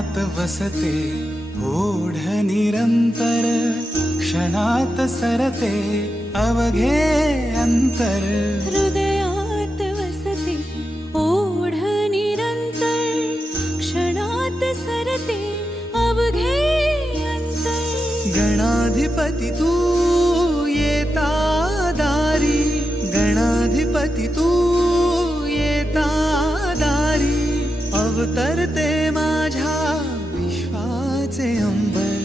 हृदयात वसते ओढ निरंतर क्षणात सरते अवघे अंतर हृदयात वसते ओढ निरंतर क्षणात सरते अवघे अंतर गणाधिपती तू येता दारी गणाधिपती तू येता दारी अवतरते माझ्या विश्वाचे अंबर.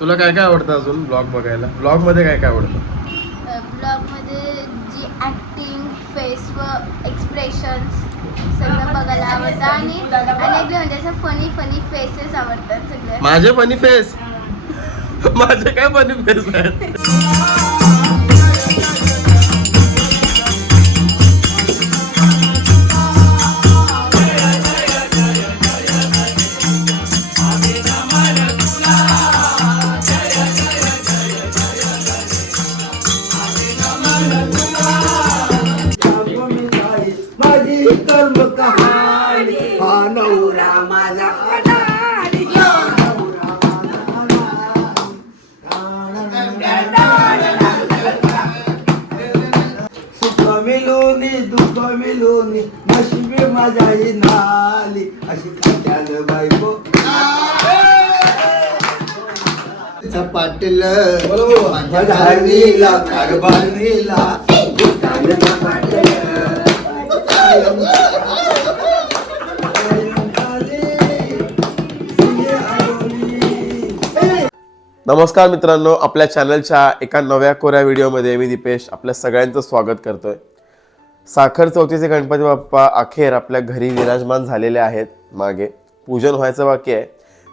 तुला काय काय आवडतं अजून ब्लॉग बघायला? ब्लॉग मध्ये काय काय आवडतं? ब्लॉगमध्ये जी ॲक्टिंग फेस व एक्सप्रेशन्स सगळं बघायला आवडतं आणि अनेक म्हणजे असं फनी फनी फेसेस आवडतात सगळे. माझे फनी फेस माझे काय फनी फेस आहेत? दुःख मिळून नशिबी माझ्या नाली अशी काट्याल बायको पाटील माझ्या धारणीला कारभारीला नमस्कार मित्रांनो, आपल्या चॅनलच्या एका नव्या कोऱ्या व्हिडिओमध्ये मी दीपेश आपल्या सगळ्यांचं स्वागत करतोय. साखर चौथीचे गणपती बाप्पा अखेर आपल्या घरी विराजमान झालेले आहेत. मागे पूजन व्हायचं बाकी आहे.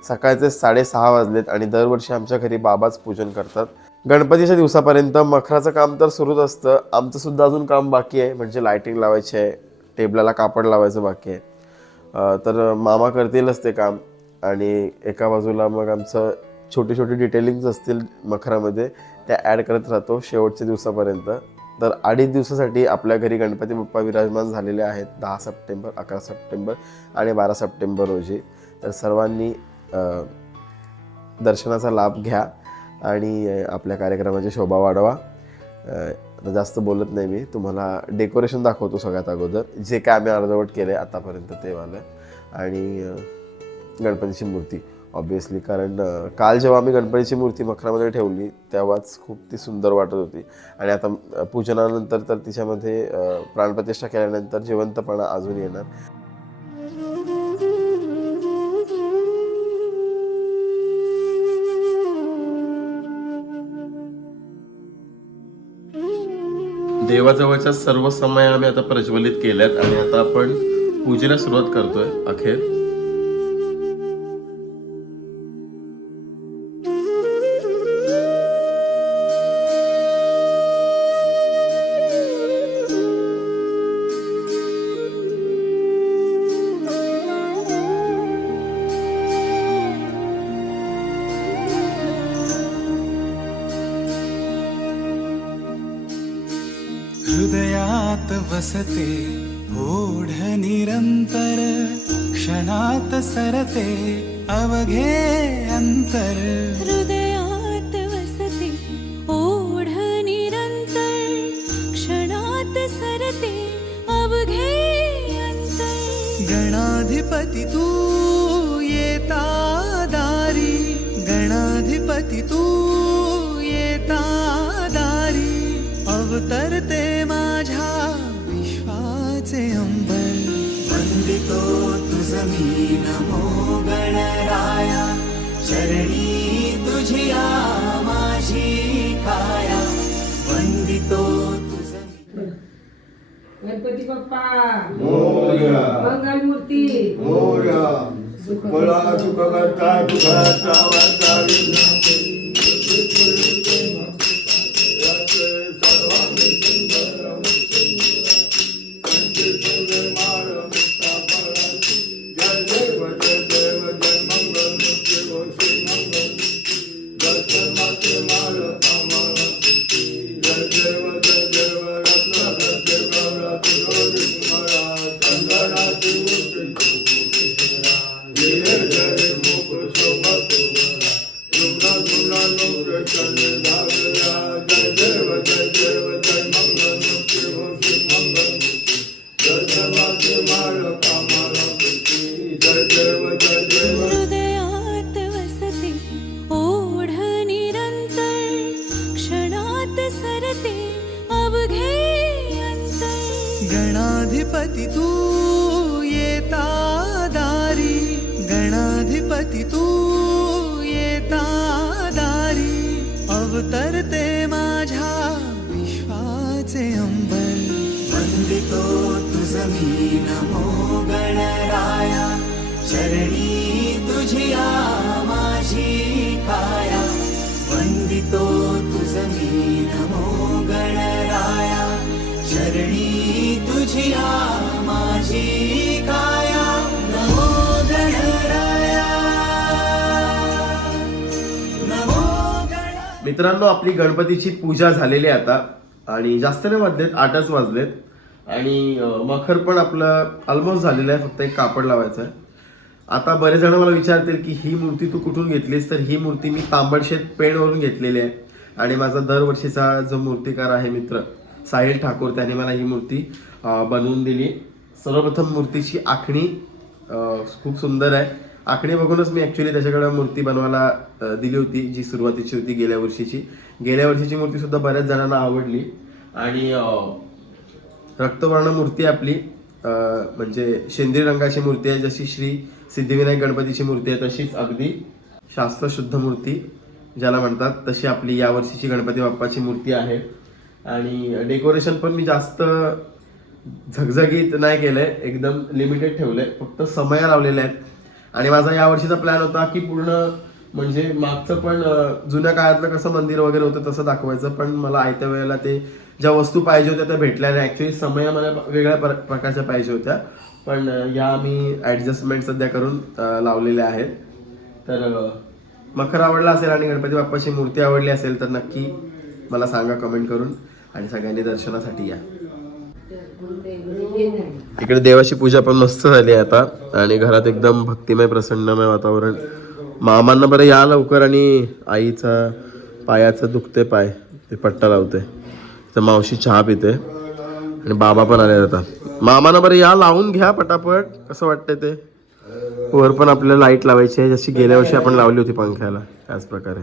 सकाळचे 6:30 वाजलेत आणि दरवर्षी आमच्या घरी बाबाच पूजन करतात. गणपतीच्या दिवसापर्यंत मखराचं काम तर सुरूच असतं. आमचं सुद्धा अजून काम बाकी आहे, म्हणजे लायटिंग लावायची आहे, टेबलाला कापड लावायचं बाकी आहे. तर मामा करतीलच ते काम. आणि एका बाजूला मग आमचं छोटी छोटी डिटेलिंग्स असतील मखरामध्ये, त्या ॲड करत राहतो शेवटच्या दिवसापर्यंत. तर 2.5 दिवसासाठी आपल्या घरी गणपती बाप्पा विराजमान झालेले आहेत. 10 सप्टेंबर, 11 सप्टेंबर आणि 12 सप्टेंबर रोजी. तर सर्वांनी दर्शनाचा लाभ घ्या आणि आपल्या कार्यक्रमाची शोभा वाढवा. आता जास्त बोलत नाही मी, तुम्हाला डेकोरेशन दाखवतो सगळ्यात अगोदर. जे काय आम्ही अर्धवट केलं आहे आतापर्यंत ते वालं. आणि गणपतीची मूर्ती ऑब्वियसली, कारण काल जेव्हा आम्ही गणपतीची मूर्ती मखरामध्ये ठेवली तेव्हाच खूप ती सुंदर वाटत होती. आणि आता पूजनानंतर तर तिच्यामध्ये प्राणप्रतिष्ठा केल्यानंतर जिवंतपणा अजून येणार. देवाजवळच्या सर्व समय आम्ही आता प्रज्वलित केल्यात आणि आता आपण पूजेला सुरुवात करतोय अखेर. हृदयात वसते ओढ निरंतर क्षणात सरते अवघे अंतर हृदयात वसते ओढ निरंतर क्षणात सरते अवघे अंतर गणाधिपती तू येता दारी गणाधिपती तू येता दारी अवतरते माझ्या विश्वाचे अंबर. वंदितो तुझ मी नमो गणराया चरणी तुझिया माझी काया. वंदितो तुझ गणपती बाप्पा मोरया मंगलमूर्ती मोरया मला सुख करता दुःखाचा वाचा अवघे अंतर. गणाधिपती तू येता दारी, गणाधिपती तू येता दारी, अवतरते माझ्या विश्वाचे अंबर. वंदितो तुझ मी नमो गणराया, चरणी तुझिया माझी काया. वंदितो तुझ मी नमो गणराया, चरणी तुझिया माझी काया. नमो गणराया, नमो गण. मित्रांनो, आपली गणपतीची पूजा झालेली आहे आता आणि जास्त नाही वाजलेत, 8च वाजलेत. आणि मखर पण आपलं ऑलमोस्ट झालेलं आहे, फक्त एक कापड लावायचं आहे. आता बरेच जण मला विचारतील की ही मूर्ती तू कुठून घेतलीस, तर ही मूर्ती मी तांबडशेत पेणवरून घेतलेली आहे. आणि माझा दरवर्षीचा जो मूर्तिकार आहे मित्र साहिल ठाकूर, त्याने मला ही मूर्ती बनवून दिली. सर्वप्रथम मूर्तीची आखणी खूप सुंदर आहे. आखणी बघूनच मी ॲक्च्युली त्याच्याकडे मूर्ती बनवायला दिली होती, जी सुरुवातीची होती गेल्या वर्षीची. गेल्या वर्षीची मूर्तीसुद्धा बऱ्याच जणांना आवडली. आणि रक्तवर्ण मूर्ती आपली म्हणजे शेंद्री रंगाची मूर्ती आहे. जशी श्री सिद्धिविनायक गणपतीची मूर्ती आहे तशीच अगदी शास्त्रशुद्ध मूर्ती ज्याला म्हणतात, तशी आपली यावर्षीची गणपती बाप्पाची मूर्ती आहे. आणि डेकोरेशन पण मी जास्त झगझगीत नाही केलंय, एकदम लिमिटेड ठेवलंय, फक्त समया लावलेले आहेत. आणि माझा यावर्षीचा प्लॅन होता की पूर्ण म्हणजे मागचं पण जुन्या काळातलं कसं मंदिर वगैरे होतं तसं दाखवायचं, पण मला आयत्या वेळेला ते ज्या वस्तू पाहिजे होत्या त्या भेटल्या नाही. ॲक्च्युली समय मला वेगळ्या प्रकारच्या पाहिजे होत्या, पण या मी ॲडजस्टमेंट सध्या करून लावलेल्या आहेत. तर मखर आवडला असेल आणि गणपती बाप्पाची मूर्ती आवडली असेल तर नक्की मला सांगा कमेंट करून. आणि सगळ्यांनी दर्शनासाठी या. इकडे देवाची पूजा पण मस्त झाली आहे आता आणि घरात एकदम भक्तिमय प्रसन्नमय वातावरण. मामांना बरं या लवकर, आणि आईचा पायाचं दुखते पाय, ते पट्टा लावते. तर मावशी चहा पिते आणि बाबा पण आले आता. मामांना बरं या लावून घ्या पटापट. कसं वाटतंय ते? वर पण आपल्याला लाईट लावायची आहे, जशी गेल्या वर्षी आपण लावली होती पंख्याला, त्याच प्रकारे.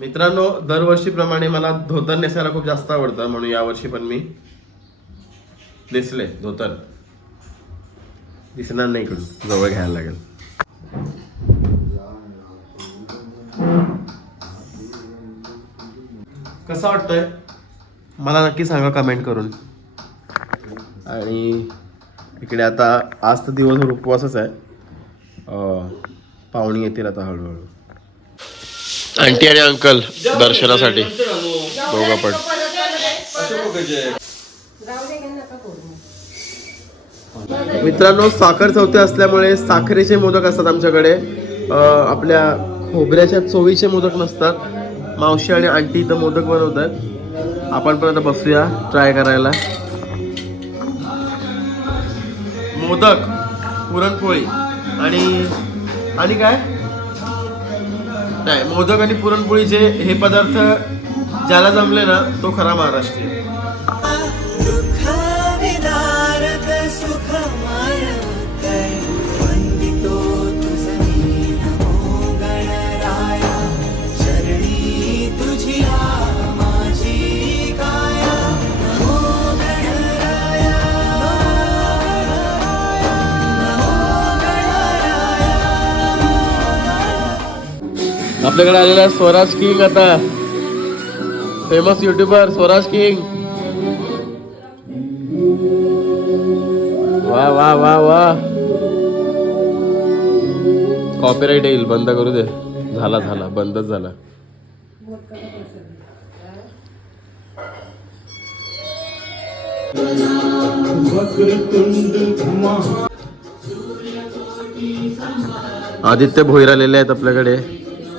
मित्रांनो, दरवर्षीप्रमाणे मला धोतर नेसायला खूप जास्त आवडतं, म्हणून यावर्षी पण मी नेसले धोतर. दिसणार नाही, इकडून जवळ घ्यायला लागेल. कसं वाटतंय मला नक्की सांगा कमेंट करून. आणि इकडे आता आज तर दिवसभर उपवासच आहे. पाहुणी येतील आता हळूहळू. आंटी आणि अंकल दर्शनासाठी दोघं पण. मित्रांनो, साखर चौथी असल्यामुळे साखरेचे मोदक असतात आमच्याकडे. आपल्या खोबऱ्याच्या चोवीचे मोदक नसतात. मावशी आणि आंटी इथं मोदक बनवतात. आपण पण आता बसूया ट्राय करायला. मोदक, पुरणपोळी आणि काय नाही, मोदक आणि पुरणपोळीचे हे पदार्थ ज्याला जमले ना तो खरा महाराष्ट्रीयन. आपल्याकडे आलेला आहे स्वराज किंग, आता फेमस युट्यूबर स्वराज किंग. वा वा वा वा. कॉपीराइट येईल, बंद करू दे. झाला झाला, बंदच झाला. आदित्य भोईर आलेले आहेत आपल्याकडे,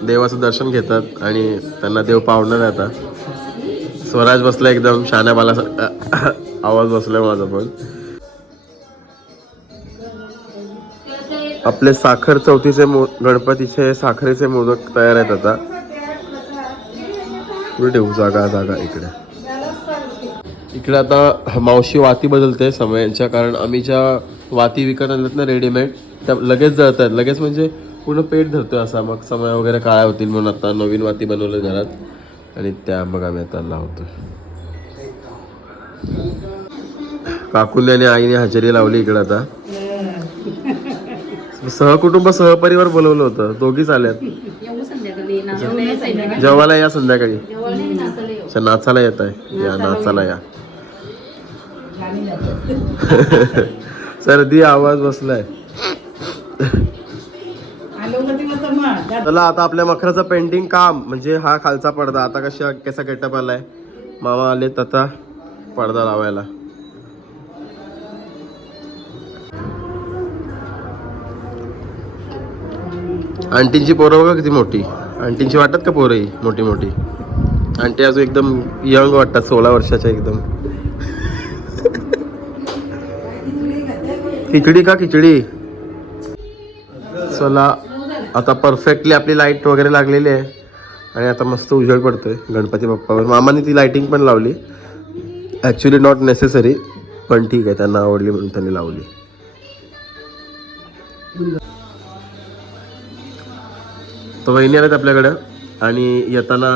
देवाचं दर्शन घेतात आणि त्यांना देव पावणार आहे. आता स्वराज बसला एकदम शाण्याबाला आवाज बसलाय माझा पण. आपले साखर चौथीचे गणपतीचे साखरेचे मोदक तयार आहेत. आता पुढे ठेवू, जागा जागा इकडे. इकडे आता मावशी वाती बदलते समयांच्या, कारण आम्ही ज्या वाती विकत आणल्यात ना रेडीमेड, त्या लगेच जळत आहेत. लगेच म्हणजे पूर्ण पेट धरतोय असा. मग समय वगैरे काळ्या होतील म्हणून आता नवीन वाती बनवलं घरात आणि त्या मग आम्ही आता लावतो. काकूने आणि आईने हजेरी लावली इकडे आता. सहकुटुंब सहपरिवार बोलवलं होतं, दोघीच आल्यात. जेवायला या संध्याकाळी. अच्छा, नाचायला येत आहे, या नाचायला या. सर्दी आवाज बसलाय. चला आता आपल्या मखराचं पेंटिंग काम म्हणजे हा खालचा पडदा. आता कसा गेटअप आलाय. मामा आलेत आता पडदा लावायला. आंटींची पोरं बघा किती मोठी. आंटींची वाटतात का पोरं ही मोठी मोठी. आंटी अजून एकदम यंग वाटतात, 16 वर्षाच्या एकदम. खिचडी का खिचडी. चला आता परफेक्टली आपली लाईट वगैरे लागलेली आहे आणि आता मस्त उजेड पडतोय गणपती बाप्पावर. मामाने ती लाईटिंग पण लावली. ॲक्च्युली नॉट नेसेसरी, पण ठीक आहे, त्यांना आवडली म्हणून त्यांनी लावली. तर वहिनी आल्यात आपल्याकडं आणि येताना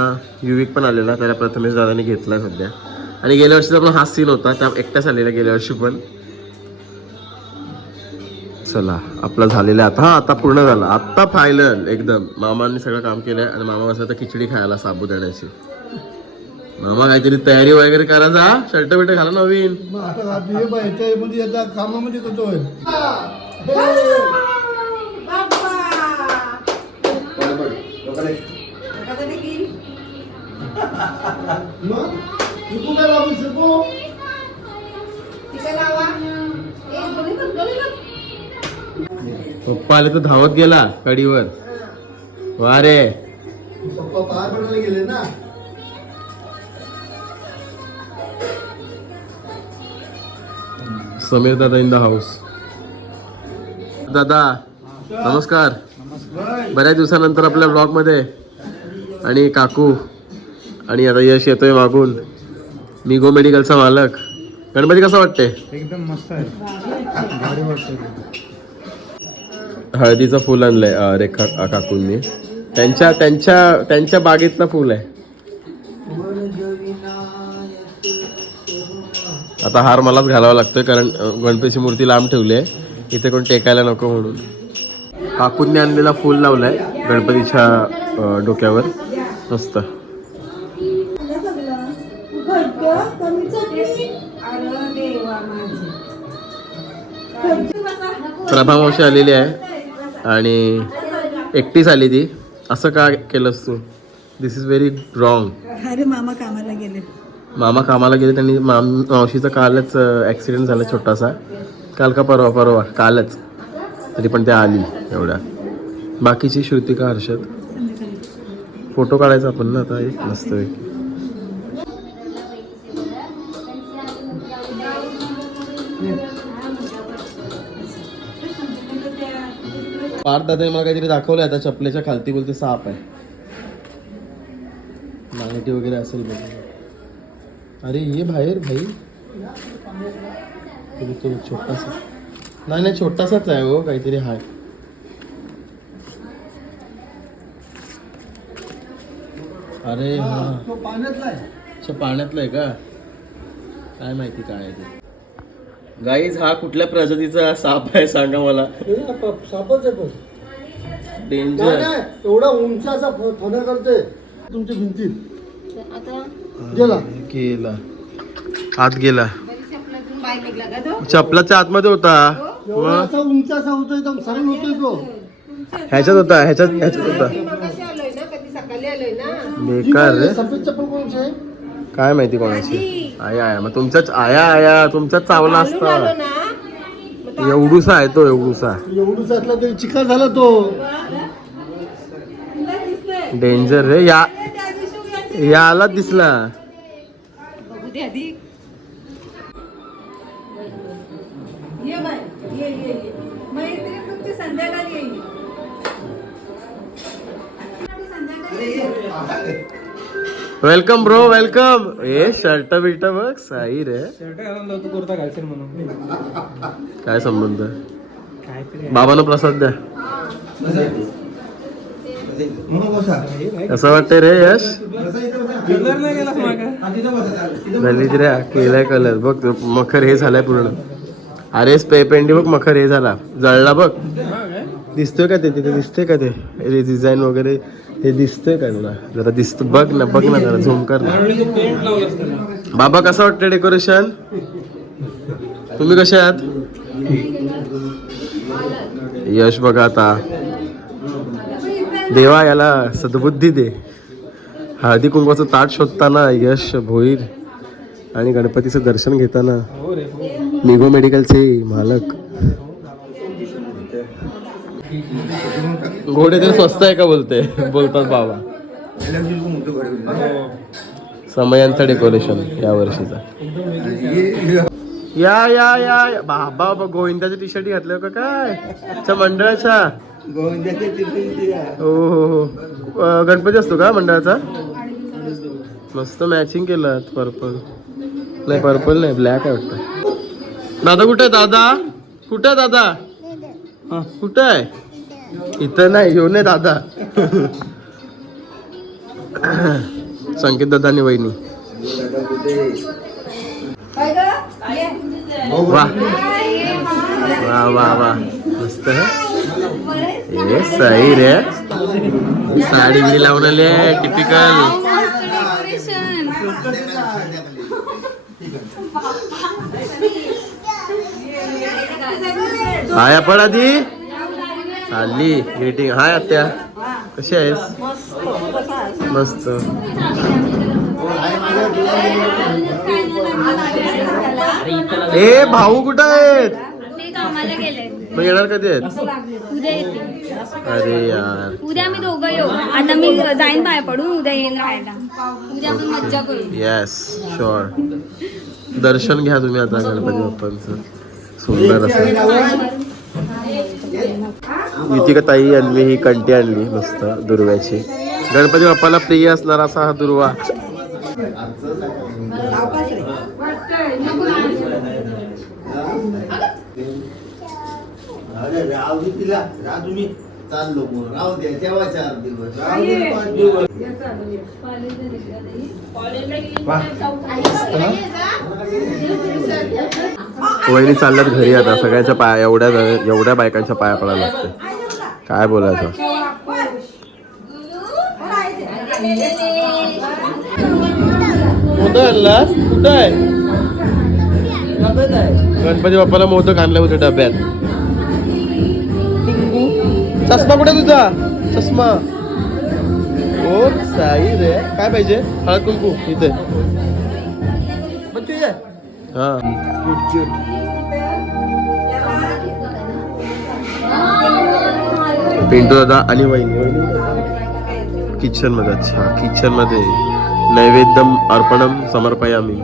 युविक पण आलेला. त्याला प्रथमेश दादाने घेतला सध्या. आणि गेल्या वर्षीचा पण हा सीन होता, त्या एकट्याच आलेला गेल्या वर्षी पण. चला आपला झालेला आता. हा आता पूर्ण झाला, आता फायनल एकदम. मामांनी सगळं काम केलंय आणि मामा बसला तर खिचडी खायला साबुदाण्याची. मामा काहीतरी तयारी वगैरे करायचा. शर्ट बिर्ट घाला नवीन. कामामध्ये करतोय. पप्पा आले तर धावत गेला कडीवर. वा रे. पप्पा पाय पडायला गेले ना. समीर दादा इन द हाऊस. दादा नमस्कार. बऱ्याच दिवसानंतर आपल्या ब्लॉग मध्ये. आणि काकू आणि आता यश येतोय मागून. मी गो मेडिकलचा मालक. गणपती कसा वाटते. एकदम मस्त आहे. गाडी वाटते. हळदीचं फुल आणलंय रेखा काकूंनी. त्यांच्या बागेतलं फुल आहे. आता हार मलाच घालावा लागतोय कारण गणपतीची मूर्ती लांब ठेवली आहे, इथे कोण टेकायला नको म्हणून. काकूंनी आणलेला फुल लावलाय गणपतीच्या डोक्यावर. मस्त. प्रभा मावशी आलेली आहे आणि एकटीच आली ती. असं का केलंस तू. दिस इज व्हेरी रॉंग. अरे मामा कामाला गेले. मामा कामाला गेले. त्यांनी मावशीचा कालच ॲक्सिडेंट झाला छोटासा. काल का परवा कालच. तरी पण त्या आली एवढ्या. बाकीची श्रुतिका हर्षद. फोटो काढायचा आपण ना आता एक मस्त. पार्थ दादाने मला काहीतरी दाखवलंय आता. चपलेच्या खालती बोलते साप आहे. नागटी वगैरे असेल बघ. अरे ये बाहेर भाई. तो छोटासा. नाही छोटासाच आहे हो, काहीतरी हाय. अरे हा पाण्यातला आहे. अच्छा पाण्यातलं आहे का. काय माहिती काय आहे ते. गाईज हा कुठल्या प्रजातीचा साप आहे सांगा मला. सापच आहे पण डेंजर. एवढा उंचाचा फणा करते तुमच्या भिंतीत. गेला आत गेला. चपलाच्या आतमध्ये होता. एवढा उंचाचा होता एकदम सरळ होतोय तो. ह्याच्यात होता. बेकार रे. सफेद चप्पल कोणची आहे काय माहिती कोणाची. आया मग तुमच्याच आया तुमच्याच चावला असता. एवढूसा आहे तो. एवढूसा असला तरी चिखल झाला तो. डेंजर रे. याला दिसला. Welcome bro welcome. ए शर्ट बिर्ट बघ साई रे. काय संबंध. बाबांना प्रसाद द्या. कसं वाटतंय रे यश? कलर नाही गेला मागं. ललित रे केलाय कलर बघ तो मखर हे झालाय पूर्ण. अरे स्प्रे पेंटी बघ मखर हे झाला जळला बघ. दिसतोय का ते तिथे दिसतंय का ते डिझाईन वगैरे हे दिसतंय का तुला? जरा दिसत बघ ना जरा झूम कर ना. पेंट लावलंस त्याला. बाबा कसं वाटतं डेकोरेशन? तुम्ही कसे आहात? यश बघा आता देवा याला सद्बुद्धी दे. हळदी कुंकवाचं ताट शोधताना यश भोईर आणि गणपतीचं दर्शन घेताना निगो मेडिकलचे मालक. घोडे ते स्वस्त आहे का बोलतात बाबा. समयांचं डेकोरेशन या वर्षीचा. या या या बाबा गोविंदाच्या टी शर्ट घातलं का काय त्या मंडळाच्या? हो हो हो गणपती असतो का मंडळाचा? मस्त मॅचिंग केलं पर्पल. नाही पर्पल नाही ब्लॅक आहे वाटतं. दादा कुठे आहे? दादा कुठे आहे? दादा कुठे आहे? इथं नाही घेऊन आहे दादा. संकेत दादा आणि वहिनी. वा वा वा वा मस्त हे सही रे. साडी बिडी लावून आले टिपिकल. हाय आपण आधी चालली ग्रीटिंग. हाय आत्या कशी आहेस? मस्त. ए भाऊ कुठं आहेत? मग येणार कधी आहेत? उद्या येते. अरे यार उद्या मी दोघं येऊ. आता मी जाईन पाय पडून. उद्या येईन राहायला. उद्या आपण मज्जा करू. Yes sure. दर्शन घ्या तुम्ही आता गणपती बाप्पांचं सुंदर असं. युतिका ताई आणि मी ही कंटी आणली मस्त दुर्व्याची. गणपती बाप्पाला प्रिय असणारा असा हा दुर्वा. वहिनी चालल्यात घरी आता. सगळ्यांच्या पाया एवढ्या बायकांच्या पाया पडायला लागते. काय बोलायचं. मोदक आणलास? कुठं आहे? गणपती बाप्पाला मोदक आणले होते डब्यात. चष्मा कुठे तुझा? चष्मा ओ साई रे. काय पाहिजे? हळद कुंकू इथे. हा पिंटू दादा आणि वहिनी किचन मध्ये. अच्छा किचन मध्ये नैवेद्यम अर्पणम समर्पयामी.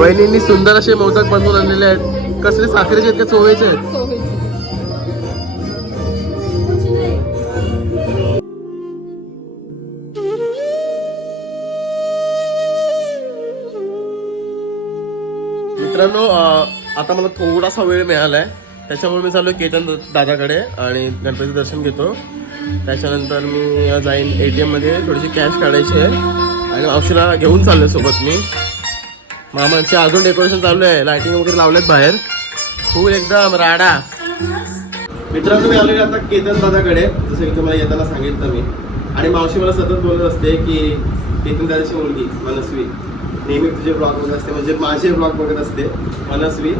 वहिनींनी सुंदर असे मोदक बनवून आणलेले आहेत. कसले साखरेचे आहेत का चोवेचे आहेत? मित्रांनो आता मला थोडासा वेळ मिळालाय त्याच्यामुळे मी चालू केतन दादाकडे आणि गणपती दर्शन घेतो. त्याच्यानंतर मी जाईन ATM मध्ये थोडीशी कॅश काढायची आहे आणि मावशीला घेऊन चाललोय सोबत मी. मामांचे अजून डेकोरेशन चालू आहे. लाइटिंग वगैरे लावलेत बाहेर. फुल एकदम राडा. मित्रांनो मी आलोय आता केतन दादाकडे जसं की तुम्हाला येताना सांगितलं मी. आणि मावशी मला सतत बोलत असते की केतन दादाची मुलगी मनस्वी नेहमी तुझे ब्लॉग बघत असते. म्हणजे माझे ब्लॉग बघत असते मनस्वी.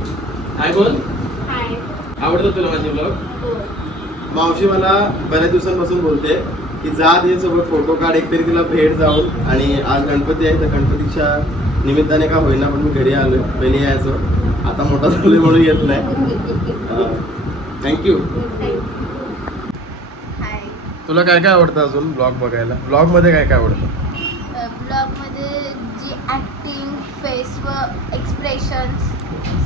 हाय बोल. आवडतं तुला माझे ब्लॉग? मावशी मला बऱ्याच दिवसांपासून बोलते की जा तिच्यासोबत फोटो काढ एकतरी तिला भेट जाऊन. आणि आज गणपती आहे तर गणपतीच्या निमित्ताने का होईना पण मी घरी आलोय. पहिले यायचो आता मोठा झालोय म्हणून येत नाही. थँक्यू. तुला काय काय आवडतं अजून ब्लॉग बघायला? ब्लॉग मध्ये काय काय आवडतं? ब्लॉग मध्ये जी ऍक्टिंग फेस व एक्सप्रेशन्स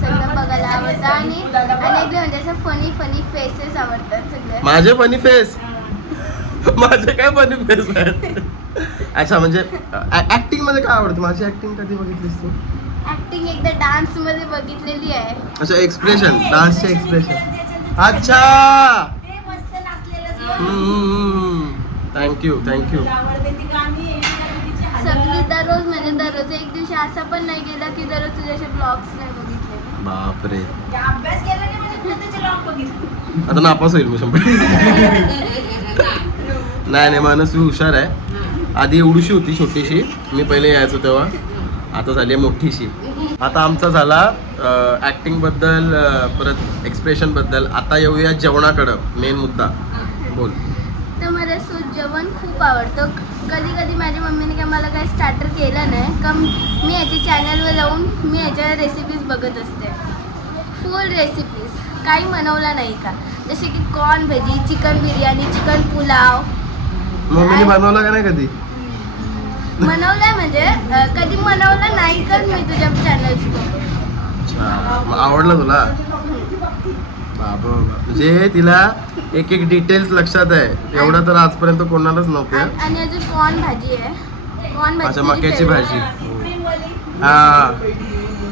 सगळं बघायला आवडतं. आणि अनेक म्हणजे असं फनी फेसेस आवडतात सगळे. माझे फनी फेस? माझे काय फनी फेस आहेत? अच्छा म्हणजे ऍक्टिंग मध्ये काय आवडतं? माझी ऍक्टिंग कधी बघितलीस तू? ऍक्टिंग एकदा डान्स मध्ये बघितलेली आहे. अच्छा एक्सप्रेशन, डान्सचे एक्सप्रेशन. अच्छा थँक्यू. सगळी दररोज म्हणजे दररोज एक दिवशी असा पण नाही गेला की दररोज तुझ्याशी ब्लॉग्स नाही बघितले. बापरे, आता नापास होईल मी 100%. नाही मनस्वी हुशार आहे. आधी एवढीशी होती छोटीशी, मी पहिले यायचो तेव्हा, आता झाली मोठीशी. आता आमचा झाला ऍक्टिंग बद्दल, परत एक्सप्रेशन बद्दल. आता येऊया जेवणाकडं, मेन मुद्दा. बोल. तर मला जेवण खूप आवडतं. कधी कधी माझ्या मम्मीने काय मला काही स्टार्टर केलं नाही का मी याच्या चॅनलवर जाऊन मी याच्या रेसिपीज बघत असते. फुल रेसिपीज, काही बनवलं नाही का, जसे की कॉर्न भजी, चिकन बिर्याणी, चिकन पुलाव. मम्मीने बनवला का नाही कधी? बनवलंय म्हणजे कधी बनवलं नाही तर मी तुझ्या चॅनलची बघते. अच्छा, मग आवडलं तुला? बाबा, म्हणजे तिला एक एक डिटेल्स लक्षात आहे. एवढं तर आजपर्यंत कोणालाच नव्हतं. आणि अजून कॉर्न भाजी आहे. कॉर्न अच्छा, भाजी मक्याची भाजी. हा,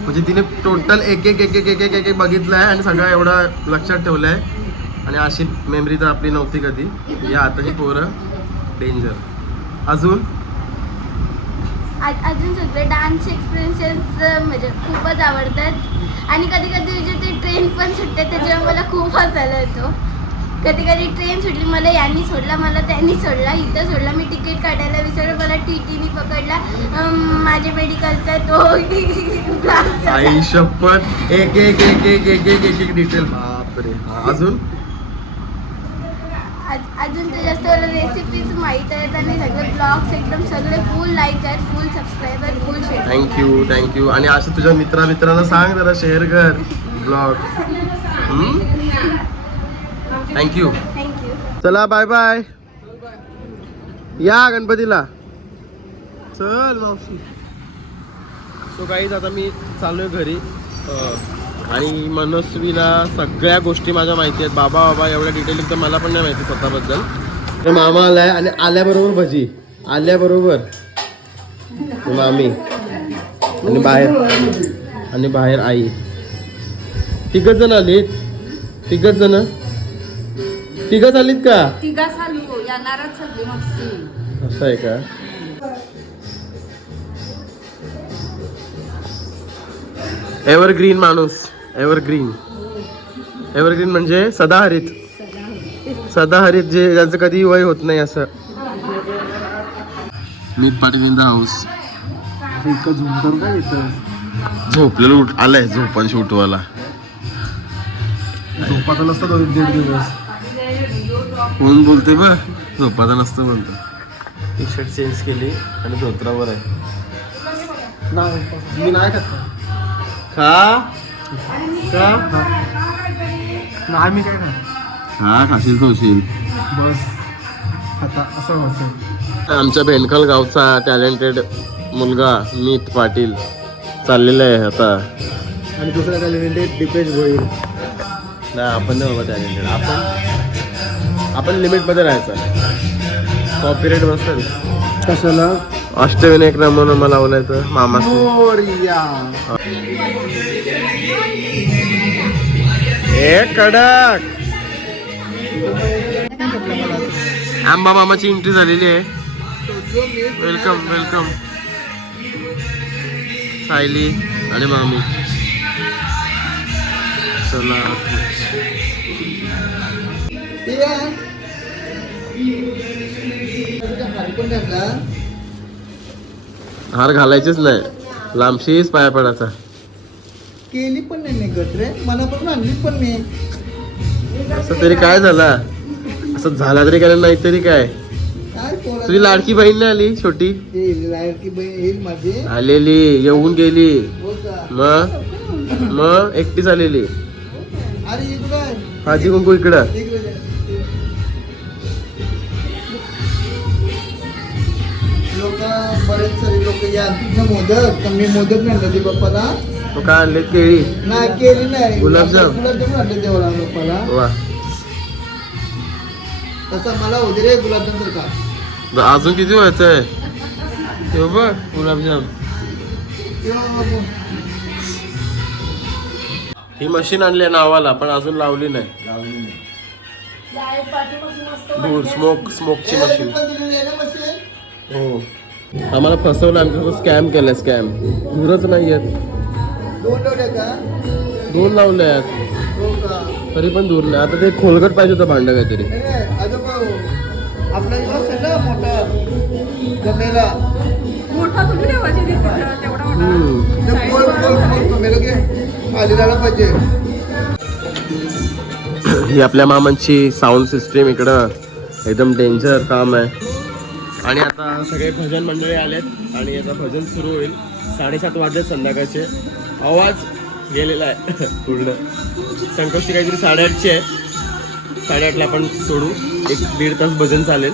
म्हणजे तिने टोटल एक एक बघितलंय आणि सगळं एवढं लक्षात ठेवलंय. आणि अशी मेमरी तर आपली नव्हती कधी. या आताची पोरं डेंजर. अजून अजून सगळे डान्स एक्सपिरियन्सेस म्हणजे खूपच आवडतात. आणि कधी कधी जे ते ट्रेन पण सुटते त्याच्यावर मला खूप हसायला येतो. कधी कधी ट्रेन सुटली, मला यांनी सोडला, मला त्यांनी सोडला, इथं सोडला, मी तिकीट काढायला विसरलं, मला टीटीनी पकडला, माझ्या मेडिकलचा तो आई शपथ, एक एक डिटेल. बापरे. अजून अजून तर जास्त मला रेसिपीज माहीत आहेत आणि सगळे ब्लॉग्स एकदम सगळे फुल लाईक आहेत, फुल सबस्क्राईबर, फुल शेअर. थँक्यू. आणि असं तुझ्या मित्रांना सांग, जरा शेअर कर ब्लॉग. थँक्यू. चला बाय बाय. या गणपतीला. चल मावशी. सो गाईज, आता मी चाललोय घरी. आणि मनस्वीला सगळ्या गोष्टी माझ्या माहिती आहेत. बाबा एवढ्या डिटेलिंग तर मला पण नाही माहिती स्वतःबद्दल. तर मामा आलाय आणि आल्याबरोबर भजी, आल्याबरोबर मामी, आणि बाहेर आई. तिघच जण आलीत. तिघच आलीत का? असं आहे का? एव्हरग्रीन माणूस. एव्हरग्रीन म्हणजे सदाहरित जे ज्यांचं कधी वय होत नाही असं. मीठ पाटील इन द हाऊस. झोपलेलं आलाय, झोपांशी उठवाला. झोपाचा नसतं 2-1.5 दिवस. कोण बोलते बघ, झोपाचा नसतं बोलतो. टी शर्ट चेंज केली आणि धोत्रावर आहे. मी नाही खा नाही, मी काय खा खाशील तो होशील बस. आता असं आमच्या भेंडखल गावचा टॅलेंटेड मुलगा मीत पाटील चाललेला आहे आता. आणि दुसरा टॅलेंटेड दीपेश भोईर. नाही, आपण नाही बाबा टॅलेंटेड. आपण लिमिटमध्ये राहायचं. कॉपीराईट बसेल कशाला? अष्टविनायक म्हणून मला बोलायचं मामा. एक कडक. आंबा मामाची एंट्री झालेली आहे. वेलकम सायली आणि मामी. चला हार घालायचेच नाही, लांबशीच पाया पडायचा. केली पण नाही रे, मनापासून आणली पण मी. असं तरी काय झाला? असं झाला तरी काय, नाही तरी काय. तुझी लाडकी बहीण नाही आली? छोटी लाडकी बहीण माझी आलेली, येऊन गेली. मग एकटीच आलेली. हाजी कुंकू इकडं. बरेच सारे लोक या मोदक, मी मोदक नाही बाप्पाला. तो काय आणले? केळी नाही, केळी नाही, गुलाबजाम आणले देवाला बाप्पाला. वा, तसा मला होते रे गुलाबजाम सारखा. अजून किती व्हायचंय? बघ गुलाबजाम. ही मशीन आणली आहे नावाला पण अजून लावली नाही. लावली नाही. धूर स्मोकची मशीन. पण दिलेली आहे ना मशीन. हो आम्हाला फसवलं, आमचं स्कॅम केलं. स्कॅम धूरच नाही येत. 2 लावले का? 2 लावले आहेत हो का? तरी पण दूर नाही. आता ते खोलगट पाहिजे होतं भांडं काहीतरी. नाही नाही, अजून पण आपला जो असेल ना मोठा जमेला मोठा कुठे ठेवायचे तेवढा हम्म. ते खोल जमेला घे खाली राहिला पाहिजे. ही आपल्या मामांची साऊंड सिस्टीम इकडं एकदम डेंजर काम आहे. आणि आता सगळे भजन मंडळी आलेत आणि आता भजन सुरू होईल. 7:30 वाजले संध्याकाळचे. आवाज गेलेला आहे पूर्ण. संकोष्टी काहीतरी 8:30ची आहे. 8:30ला आपण सोडू. 1-1.5 तास भजन चालेल.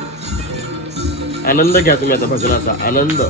आनंद घ्या तुम्ही आता भजनाचा आनंद.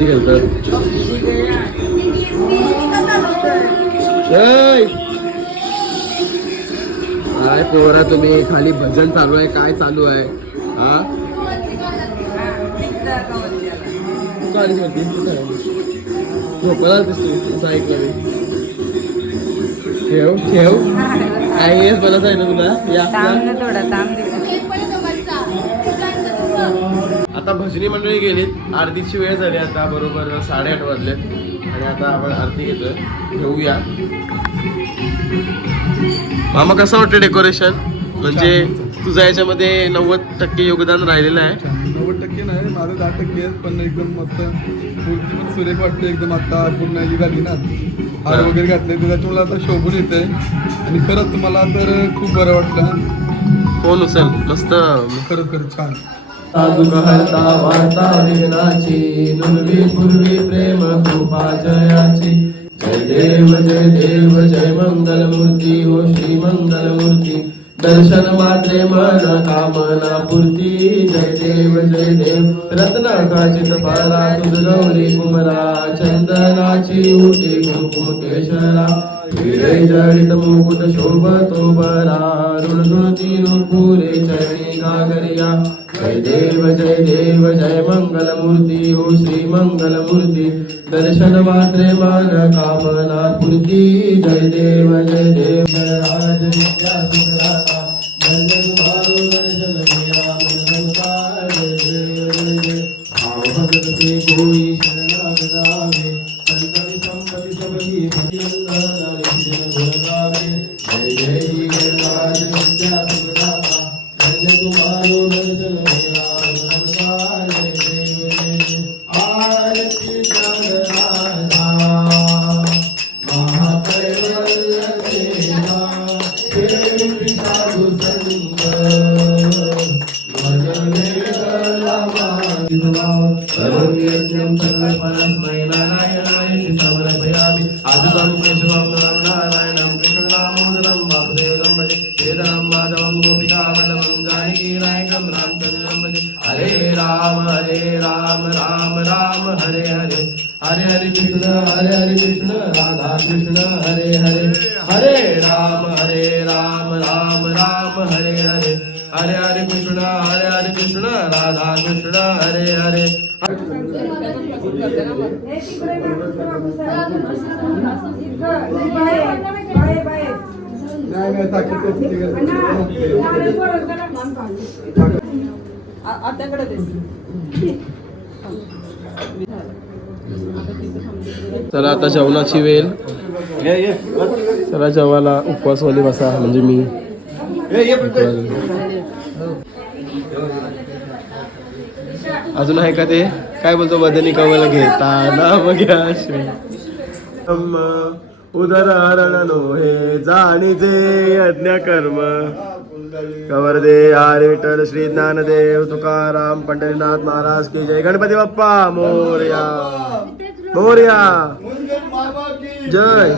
पबजी खेळतात. काय पोरा तुम्ही खाली भजन चालू आहे काय चालू आहे हा झोपायला दिसतो असं ऐकलं मी. ठेव ठेव काय बोलत आहे ना तुला या आता भजनी मंडळी गेलीत. आरतीची वेळ झाली आता बरोबर 8:30 वाजलेत आणि आता आपण आरती घेतोय. घेऊया. मामा कसं वाटतं डेकोरेशन? म्हणजे तुझं याच्यामध्ये 90% योगदान राहिलेलं आहे. 90% नाही माझं 10% आहे पण एकदम मस्त मूर्ती पण सुरेख वाटते एकदम. आता पूर्ण ही झाली ना हार वगैरे घातले त्याच्यात मला आता शोभून येते आणि खरंच मला तर खूप बरं वाटलं. फोन उचल मस्त खरंच छान. दुःख हरता वार्ता विघ्नाची नुरवी पूर्वी प्रेम कृपा जयाची. जय देव जय मंगल मूर्ती हो श्री मंगल मूर्ती. दर्शन मात्रे मन कामना पूर्ती. जय देव रत्नाकाचित पारा तुझ गौरी कुमरा. चंदनाची उटी कुंकुम केशरा. हिरे जडित मुकुट शोभतो बरा. रुणरुणती नुपुरे चरणी गागरिया. जय देव जय मंगल मूर्ती हो श्री मंगल मूर्ती. दर्शन मात्रे मन कामना पूर्ती. जय देव राज विद्या सुखदाता. धन्य तुम्हारो दर्शन मेरा मन रमता. जय देव भाव भगत से कोई शरण गावे. संतति संपत्ति सबकी भजन गुण गावे. जय राज विद्या सुखदाता. धन्य तुम्हारो दर्शन मेरा मन रमता. जय देव आरती जगन्नाथा. हरे राम राम राम हरे हरे. हरे हरे कृष्ण राधा कृष्ण हरे हरे. हरे राम राम राम हरे हरे. हरे हरे कृष्ण राधा कृष्ण हरे हरे. चला आता जेवणाची वेळ. चला जेवायला उपवासवाली बसा म्हणजे मी. अजून आहे का ते काय बोलतो बदनी कवल घेताना बघ्या श्री उदर हरण नो हे जाणीचे यज्ञ कर्म. कवर दे हरे विठ्ठल श्री ज्ञानदेव तुकाराम पंढरीनाथ महाराज की जय. गणपती बाप्पा मोरया मोरया जय.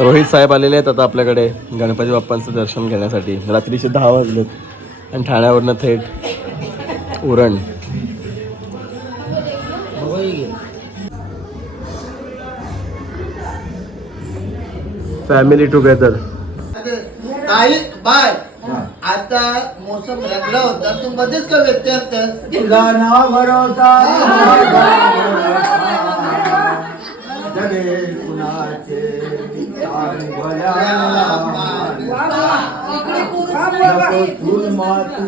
रोहित साहेब आलेले आहेत आता आपल्याकडे गणपती बाप्पांचं दर्शन घेण्यासाठी. रात्रीचे 10 वाजलेत आणि ठाण्यावरनं थेट उरण. Family together. आई बाय आता मोसम रंगला होता तू मध्येच का व्यत्यर्थ तुझा नाव भरोसा जगे कुणाचे फूल माती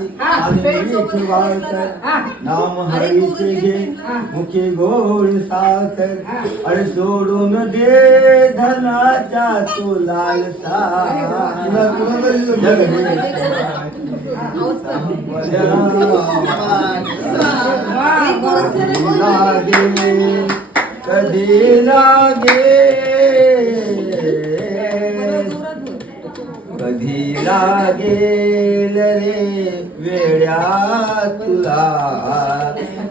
नाम हरीचे घे मुखी गोड साखर. अरे सोडून दे धनाच्या तो लालसा. कधी लागे कधी लागेल रे वेड्या तुला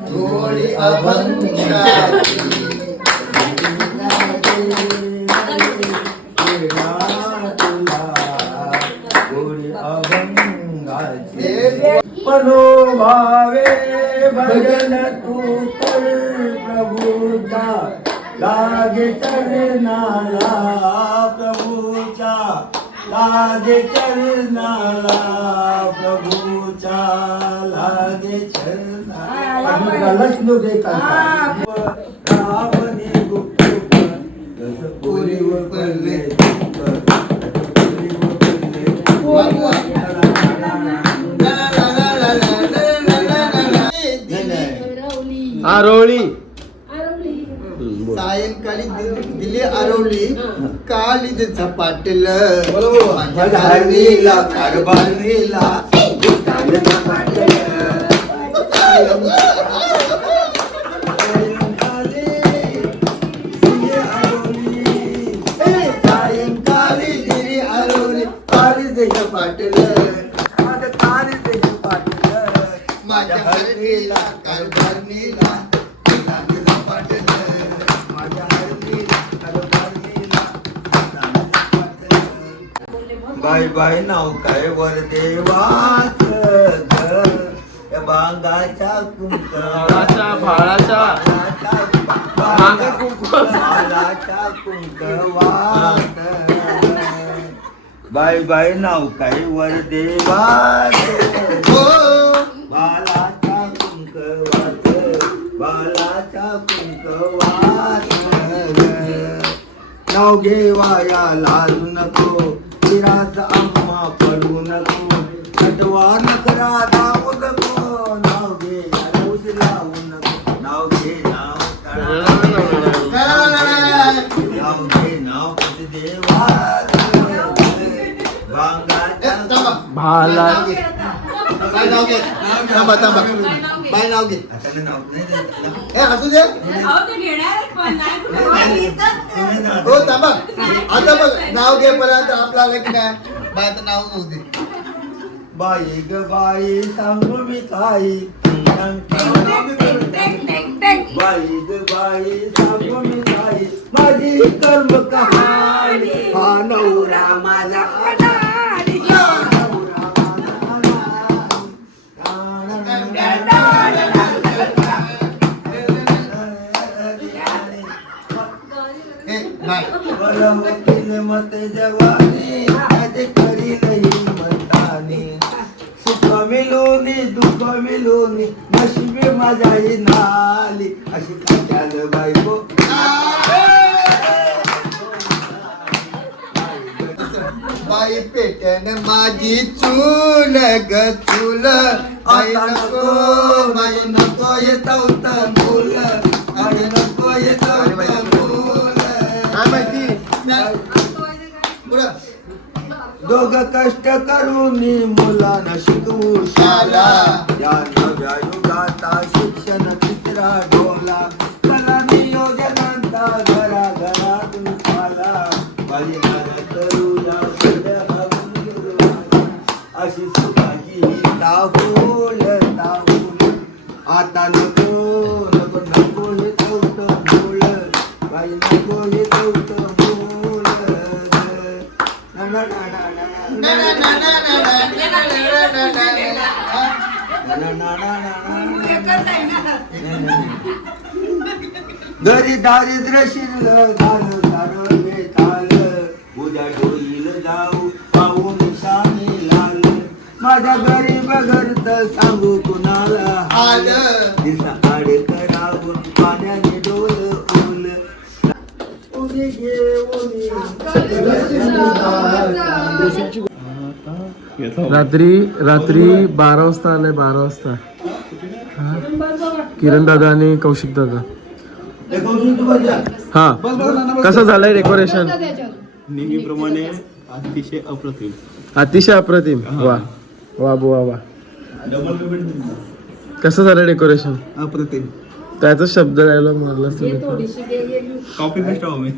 थोडी अभंगाची. पनो भावे भजन तू कर प्रभूचा लागे चरणाला प्रभूच्या लागे चरणाला प्रभूच्या लागे चरणाला लक्ष्मी दे रावणे गुप्त पुरीवर पडले आरोळी सायंकाळी दिली आरवली काली झपाटल हरणीला कारभारणीला सायंकाळी दिली आरवली काली झपाटल माझ्या काली झपाटल माझ्या हरणीला कारभारणीला बाय बाय नाव काय वर देवाच बांगाच्या भाळाच्या भाळाच्या मागे कुंकू बालाच्या कुंकवात बाय बाय नाव काय वर देवाच बालाच्या कुंकवात बालाच्या कुंकवात नाव घेवाया लाजू नको विराज आम्हा पडू नको कटवा नकरा धावू नको नाव घे याला लावू नको नाव घे नाव घे नाव पती देवा बांगाच्या भाला बाय नाव घे थांबा थांबा बाय नाव घे आता नाव नाही असू दे हो थांबा आता बघ नाव घे पर्यंत आपल्याला की नाही बायचं नाव होऊ दे बाई ग बाई सांगू मी काही बाई ग बाई सांगू मी काही माझी कर्म कहाणी हा नवरा माझा अनाडी वकील मत जवानी माझे करी नाही मतानी सुख मिळून दुःख मिळून नशिबी माझ्या ही नाली अशी खात्याल बायको बाई पेट्यान माझी चूल ग चूल आई नको बाई नको येतो मूल आई नको येतो मूल काय माहिती दोघ कष्ट करून मुलांना शिकवू शाला या नव्या युगाचा शिक्षण चित्रा डोला कला नियोजनांचा घरा घरातून आला बलिदान करूया सगळ्या अशी सुखाची ताहूल ताहूल आता नको नको नको हे चौथं मूल बाई नको हे चौथं मूल घरी दारिद्र्य शिरलं झालं सारं बेताल उद्या डोईला जाऊ पाहून शाने लाल माझ्या गरीब घरत सांगू कुणाला हाल दिसा आड करावं पाण्याने डोल ओल उदी घेऊन रात्री 12 वाजता आलाय 12 वाजता किरण दादा आणि कौशिक दादा हा कसं झालंय डेकोरेशन नेहमीप्रमाणे अतिशय अप्रतिम. अतिशय अप्रतिम वा वा बुवा वा डबल पेमेंट कसं झालं डेकोरेशन अप्रतिम. त्याचा शब्द डायलॉग मारला कॉपी पेस्ट हवं मी.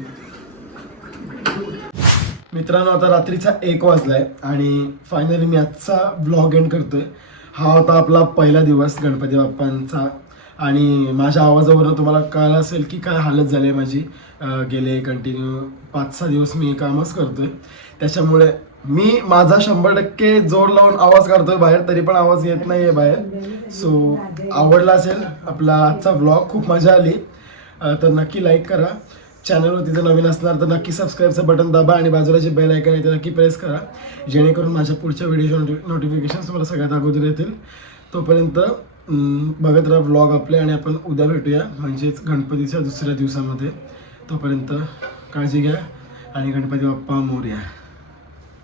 मित्रांनो आता रात्रीचा 1 वाजलाय आणि फायनली मी आजचा ब्लॉग एंड करतोय. हा होता आपला पहिला दिवस गणपती बाप्पांचा आणि माझ्या आवाजावरून तुम्हाला कळलं असेल की काय हालत झाली आहे माझी. गेले कंटिन्यू 5-6 दिवस मी कामच करतोय, त्याच्यामुळे मी माझा 100% जोर लावून आवाज काढतोय बाहेर, तरी पण आवाज येत नाही आहे बाहेर. सो आवडला असेल आपला आजचा व्लॉग, खूप मजा आली तर नक्की लाईक करा. चॅनलवरती जर नवीन असणार तर नक्की सबस्क्राईबचं बटन दाबा आणि बाजूला जे बेल आयकन आहे ते नक्की प्रेस करा, जेणेकरून माझ्या पुढच्या व्हिडिओचे नोटिफिकेशन तुम्हाला सगळ्यात अगोदर येतील. तोपर्यंत बघत राहा व्लॉग आपले, आणि आपण उद्या भेटूया म्हणजेच गणपतीच्या दुसऱ्या दिवसामध्ये. तोपर्यंत काळजी घ्या आणि गणपती बाप्पा मोरया.